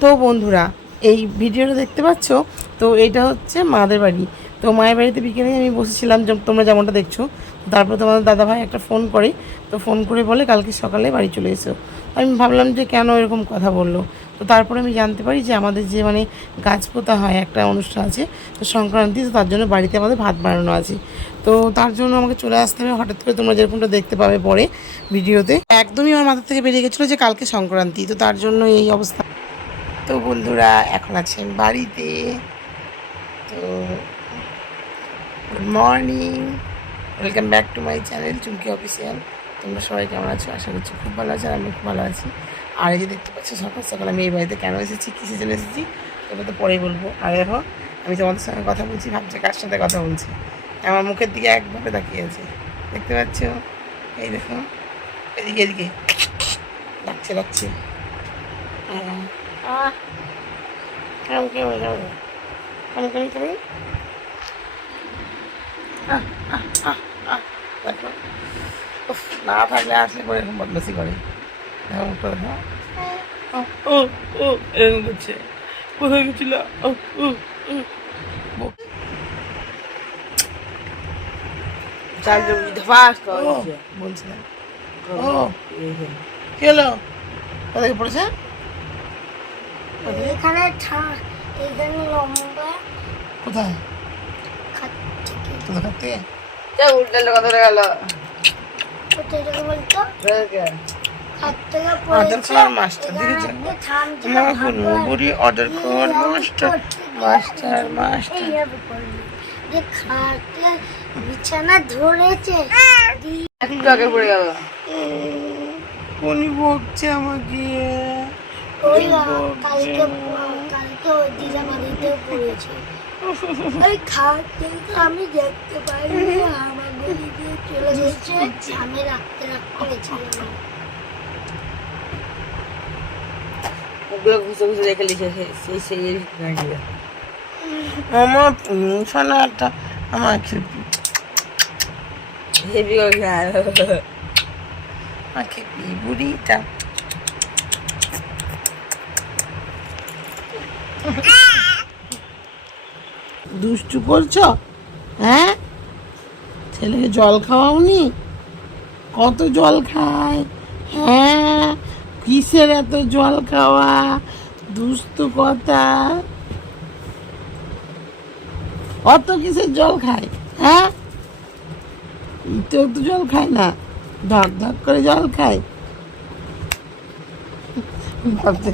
তো বন্ধুরা, এই ভিডিওটা দেখতে পাচ্ছ, তো এটা হচ্ছে মাদের বাড়ি। তো মায়ের বাড়িতে বিকেলে আমি বসেছিলাম, তোমরা যেমনটা দেখছো। তারপর তোমাদের দাদাভাই একটা ফোন করে, তো ফোন করে বলে কালকে সকালে বাড়ি চলে এসো। আমি ভাবলাম যে কেন এরকম কথা বললো। তো তারপরে আমি জানতে পারি যে আমাদের যে গাছ পোতা হয়, একটা অনুষ্ঠান আছে তো সংক্রান্তি, তো তার জন্য বাড়িতে আমাদের ভাত বানানো আছে। তো তার জন্য আমাকে চলে আসতে হবে হঠাৎ করে, তোমরা যেরকমটা দেখতে পাবে পরে ভিডিওতে। একদমই আমার মাথা থেকে বেরিয়ে গেছিলো যে কালকে সংক্রান্তি, তো তার জন্য এই অবস্থা। তো বন্ধুরা, এখন আছি আমি বাড়িতে। তো good morning, welcome back to my channel Chumki official. তোমরা সবাই কেমন আছো? আশা করছি খুব ভালো আছে, আর আমি খুব ভালো আছি। আর এই যে দেখতে পাচ্ছ, সকাল সকাল আমি এই বাড়িতে কেন এসেছি, কিসের জন্য এসেছি, তোমরা তো পরেই বলবো। আর দেখো, আমি তোমাদের সঙ্গে কথা বলছি, ভাবছি কার সাথে কথা বলছি। আমার মুখের দিকে একভাবে তাকিয়ে আছে, দেখতে পাচ্ছ? এই দেখো, এদিকে এদিকে ডাকছে ডাকছে। কেমন কেমন কেমন কেমন কেমন কেমন দেখো, না থাকলে আসলে পরে এরকম বদমাসি করে। দেখো মুখটা দেখো, ও ও এরকম করছে। কোথায় গেছিল? ও ও বলছিলাম। ও কি হলো? কোথায় পড়েছে? এখানে এখানে লম্বা কোথায়? তোদের খাত থেকে উল্টালে কথা গেল কোথায় বলতো খাট থেকে অর্ডার পড়েছে। কর মাস্টার, দেখেছো? বুড়ি অর্ডার কর মাস্টার, মাস্টার মাস্টার। এইভাবে করবি যে খাটে বিছানা ধরেছে একটু আগে পড়ে গেল। উনি বকছে আমাকে। ওই কালকে কালকে ওই দিদা বাড়িতে পড়েছে। ওই খাট থেকে আমি দেখতে পাই আমার গলি দিয়ে চলে যাচ্ছে, আমি রাখতে রাখতে গেছিলাম। ওগুলো ঘুষে ঘুষে রেখে লিখে সেই গাড়িটা আমার সোনাটা আমাকে হেভি আমাকে বুড়িটা। দুষ্টু করছো? হ্যাঁ, ছেলেকে জল খাওয়াওনি? কত জল খায়? হ্যাঁ, কিসের এত জল খাওয়া? দুষ্টু কথা। অত কিসের জল খায়? হ্যাঁ, তো জল খায় না, ধক ধক করে জল খায়। ভাবছে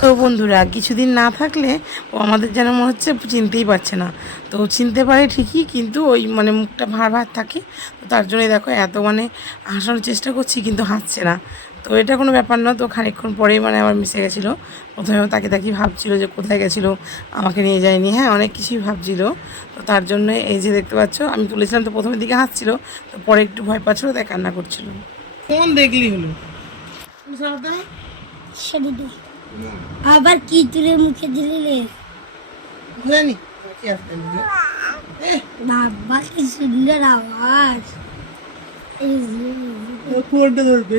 তো বন্ধুরা, কিছুদিন না থাকলে ও আমাদের যেন মনে হচ্ছে চিনতেই পারছে না। তো চিনতে পারে ঠিকই, কিন্তু ওই মুখটা ভার ভার থাকে। তো তার জন্যই দেখো এত হাসানোর চেষ্টা করছি, কিন্তু হাসছে না। তো এটা কোনো ব্যাপার না। তো খানিকক্ষণ পরেই আবার মিশে গেছিলো। প্রথমে তাকে তাকে ভাবছিল যে কোথায় গেছিলো, আমাকে নিয়ে যায়নি। হ্যাঁ, অনেক কিছুই ভাবছিল। তো তার জন্য এই যে দেখতে পাচ্ছ, আমি তুলেছিলাম, তো প্রথমের দিকে হাসছিল, তো পরে একটু ভয় পাচ্ছিলো, তাই কান্না করছিল। কোন দেখলি হলো সেদিকে আবার কি তুলে মুখে দিলে জানি বাবা, কি সুন্দর আওয়াজ। কোনটা ধরবে?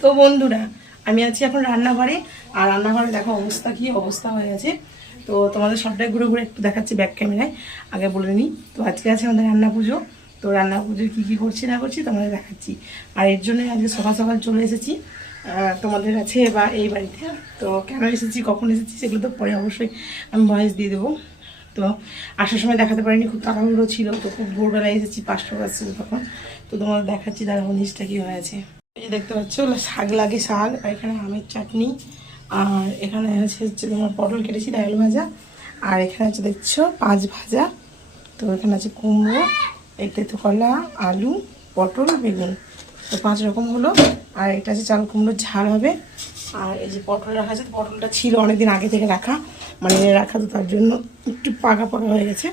তো বন্ধুরা, আমি আছি এখন রান্নাঘরে। আর রান্নাঘরে দেখো অবস্থা, কি অবস্থা হয়ে গেছে। তো তোমাদের সবটাই ঘুরে ঘুরে একটু দেখাচ্ছি ব্যাক ক্যামেরায়, আগে বলে নিই। তো আজকে আছে আমাদের রান্না পুজো। তো রান্না পুজোয় কী কী করছি না করছি তোমাদের দেখাচ্ছি। আর এর জন্য আজকে সকাল সকাল চলে এসেছি তোমাদের কাছে বা এই বাড়িতে। তো কেন এসেছি, কখন এসেছি, সেগুলো তো পরে অবশ্যই আমি ভয়েস দিয়ে দেবো। তো আসার সময় দেখাতে পারিনি, খুব তাড়াহুড়ো ছিল। তো খুব ভোরবেলায় এসেছি, 5টা বাজছিল তখন। তো তোমাদের দেখাচ্ছি তার জিনিসটা কী হয়েছে। এই যে দেখতে পাচ্ছ, শাক লাগে, শাক। আর এখানে আমের চাটনি। আর এখানে হচ্ছে তোমার পটল কেটেছি, ডাল ভাজা। আর এখানে হচ্ছে দেখছো পাঁচ ভাজা। তো এখানে আছে কুমড়ো, একটা তো কলা, আলু, পটল, বেগুন। তো 5 রকম হলো। আর এটা আছে চাল কুমড়োর ঝাল হবে। আর এই যে পটল রাখা আছে, পটলটা ছিল অনেকদিন আগে থেকে রাখা, রাখা, তো তার জন্য একটু পাকা পাকা হয়ে গেছে।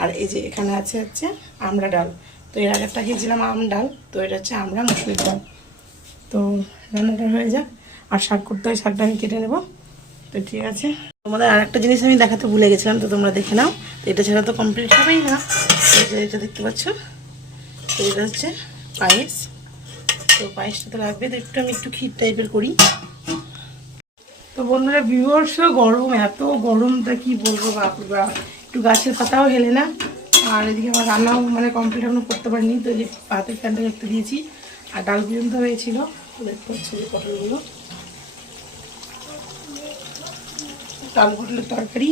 আর এই যে এখানে হচ্ছে আমড়া ডাল। তো এর আগেরটা খেয়েছিলাম আম ডাল, তো এটা হচ্ছে আমড়া মুসুরির ডাল। তো রান্নাটা হয়ে যাক। আর শাক করতে হয়, শাকটা আমি কেটে নেব। তো তো ঠিক আছে, তোমাদের আর একটা জিনিস আমি দেখাতে ভুলে গেছিলাম, তো তোমরা দেখে নাও। তো এটা ছাড়া তো কমপ্লিট হবেই না। এটা দেখতে পাচ্ছ, তো এটা হচ্ছে পায়েস। তো পায়েসটা তো লাগবে, তো আমি একটু ক্ষীর টাইপের করি। তো বন্ধুরা ভিউয়ার্স, গরম, এত গরমটা কি বলবো বাবা, একটু গাছের পাতাও হেলে না। আর এদিকে আমার রান্নাও মানে কমপ্লিট এখনো করতে পারিনি। তো যে ভাতের ফ্যানটা দেখতে দিয়েছি, আর ডাল পর্যন্ত হয়েছিল। তো দেখতে পাচ্ছি যে পটলগুলো, চাল পটলের তরকারি।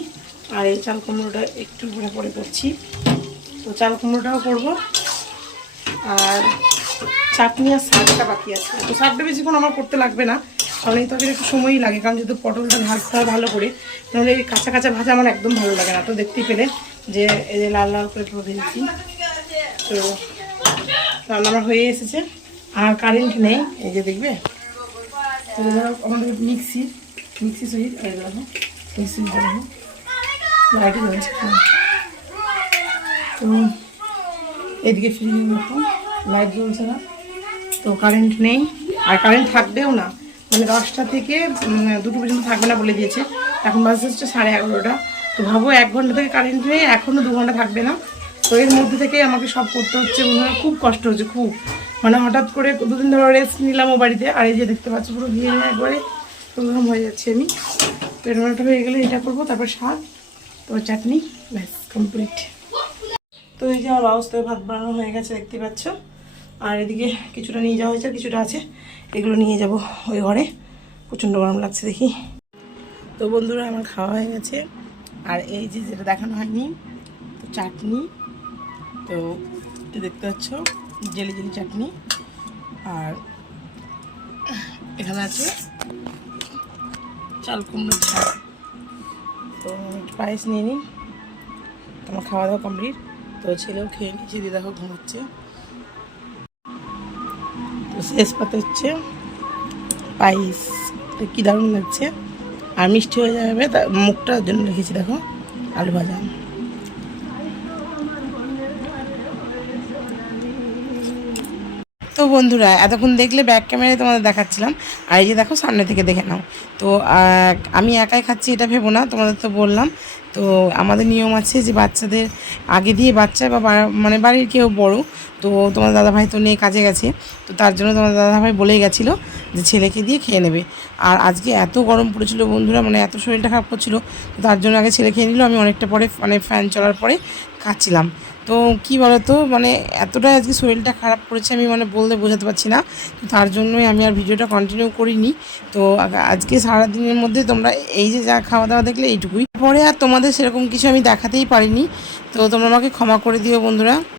আর এই চাল কুমড়োটা একটু পরে করছি। তো চাল কুমড়োটাও করবো। আর চাটনি আর শাকটা বাকি আছে। তো শাকটা বেশিক্ষণ আমার করতে লাগবে না, কারণ এই তরকারি একটু সময়ই লাগে, কারণ যেহেতু পটলটা ভাজতে হয় ভালো করে, নাহলে এই কাঁচা কাঁচা ভাজা আমার একদম ভালো লাগে না। তো দেখতেই পেলে যে এই যে লাল লাল করে ভেজেছি। তো রান্না আমার হয়ে এসেছে। আর কারেন্ট নেই, এই যে দেখবে। তো আমাদের মিক্সি সুইচ, এই দেখো মিক্সি লাইটই জ্বলছে। তো এদিকে ফ্রিজের মতো লাইট জ্বলছে না, তো কারেন্ট নেই। আর কারেন্ট থাকবেও না, মানে 10টা থেকে 2টো পর্যন্ত থাকবে না বলে দিয়েছে। এখন বাজে হচ্ছে 11:30। তো ভাবো 1 ঘন্টা থেকে কারেন্ট নেই, এখনও 2 ঘন্টা থাকবে না। তো এর মধ্যে থেকে আমাকে সব করতে হচ্ছে, মনে হয় খুব কষ্ট হচ্ছে, খুব। মানে হঠাৎ করে 2 দিন ধরে রেস্ট নিলাম ও বাড়িতে। আর এই যে দেখতে পাচ্ছ পুরো ঘিরে একবারে প্রোগ্রাম হয়ে যাচ্ছে। আমি তো রান্নাটা হয়ে গেলে এটা করবো, তারপর শাক, তারপর চাটনি, ব্যাস কমপ্লিট। তো এই যে আমার ব্যবস্থায় ভাত বানানো হয়ে গেছে, দেখতে পাচ্ছ। আর এদিকে কিছুটা নিয়ে যাওয়া হয়েছে, কিছুটা আছে, এগুলো নিয়ে যাব ওই ঘরে। প্রচণ্ড গরম লাগছে দেখি। তো বন্ধুরা আমার খাওয়া হয়ে গেছে। আর এই যে যেটা দেখানো হয়নি, তো চাটনি, তো এটা দেখতে পাচ্ছ জেলি চাটনি। আর এখানে আছে চাল কুমড়োর ঝাল। তো পায়েস নিয়ে নিই। আমার খাওয়া দাওয়া কমপ্লিট। তো ছেলেও খেয়ে নিয়েছে, দিয়ে দেখো ঘুমোচ্ছে। তো শেষ পাতে হচ্ছে পায়েস, তো কী দারুণ লাগছে। আর মিষ্টি হয়ে যাবে, তা মুখটার জন্য রেখেছি দেখো আলু ভাজা। তো বন্ধুরা এতক্ষণ দেখলে ব্যাক ক্যামেরায় তোমাদের দেখাচ্ছিলাম, আর এই যে দেখো সামনে থেকে দেখে নাও। তো আমি একাই খাচ্ছি এটা ভেবো না, তোমাদের তো বললাম। তো আমাদের নিয়ম আছে যে বাচ্চাদের আগে দিয়ে বাচ্চা বা মানে বাড়ির কেউ বড়, তো তোমার দাদাভাই তো নিয়ে কাজে গেছে, তো তার জন্য তোমার দাদাভাই বলেই গেছিলো যে ছেলেকে দিয়ে খেয়ে নেবে। আর আজকে এত গরম পড়েছিল বন্ধুরা, মানে এত শরীরটা খারাপ করছিলো, তো তার জন্য আগে ছেলে খেয়ে নিল। আমি অনেকটা পরে মানে ফ্যান চলার পরে খাচ্ছিলাম। তো কী বলো তো, মানে এতটাই আজকে শরীরটা খারাপ করেছে, আমি মানে বলতে বোঝাতে পারছি না। তো তার জন্যই আমি আর ভিডিওটা কন্টিনিউ করিনি। তো আজকে সারাদিনের মধ্যে তোমরা এই যে যা খাওয়া দাওয়া দেখলে এইটুকুই, পরে আর তোমাদের সেরকম কিছু আমি দেখাতেই পারিনি। তো তোমরা আমাকে ক্ষমা করে দিও বন্ধুরা।